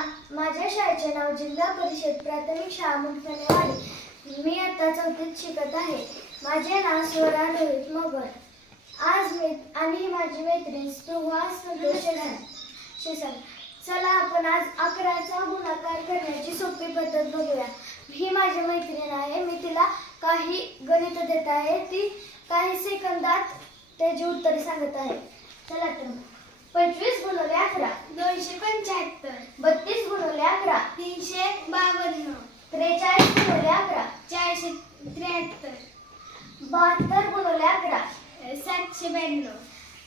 मा माझ्या शाळेचे नाव जिल्हा परिषद प्राथमिक शाळा मुठफणेवाडी मी आता चौथीत शिकत आहे. माझे नाव स्वरा रोहित मगर. आज मी आणि माझी मैत्रीण स्पृहा संतोष शेजान चला आपण आज अकराचा गुणाकार करण्याची सोपी पद्धत बघूया. ही माझी मैत्रीण आहे. मी तिला काही गणित देत आहे. ती काही सेकंदात त्याची उत्तरे सांगत आहे. चला तर पंचवीस गुणवले अकरा. दोनशे पंच्याहत्तर बत्तीस गुणवले अकरा तीनशे बावन्न त्रेचाळीस गुणवले अकरा. चारशे त्र्याहत्तर. बहात्तर गुणवले अकरा. सातशे ब्याण्णव.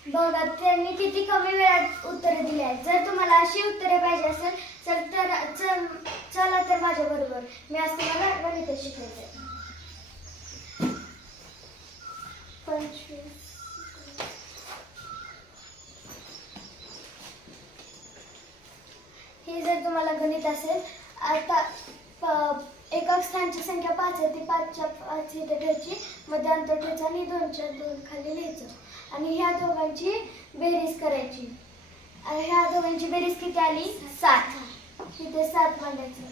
बघा त्यांनी किती कमी वेळात उत्तरे दिली आहेत. जर तुम्हाला अशी उत्तरे पाहिजे असेल तर तर चल चला तर माझ्या बरोबर. मी आज तुम्हाला गणित शिकवते. पंचवीस. ही जर तुम्हाला गणित असेल आता एकक स्थानची संख्या पाच आहे ती पाचच्या पाच इथे ठेवायची मध्ये अंतर ठेवायचं आणि दोनच्या दोन खाली लिहायचं. आणि ह्या दोघांची बेरीज करायची. ह्या दोघांची बेरीज किती आली? सात. इथे सात मांडायचं.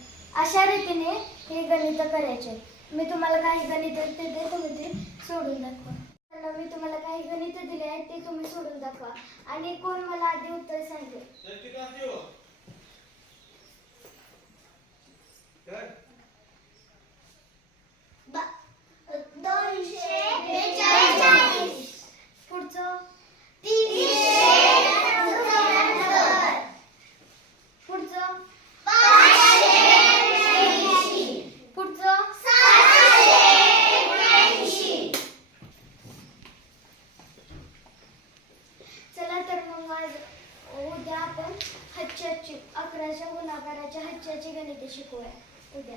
अशा रीतीने हे गणित करायचे. मी तुम्हाला काही गणित देते तुम्ही ते सोडून दाखवा. तर मी तुम्हाला काही गणित दिले आहेत ते तुम्ही सोडून दाखवा. आणि कोण मला आधी उत्तर सांगेल? उद्या आपण हच्च्याची अकराच्या गुणाकाराच्या हच्च्याची गणिते शिकूया. उद्या.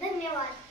धन्यवाद.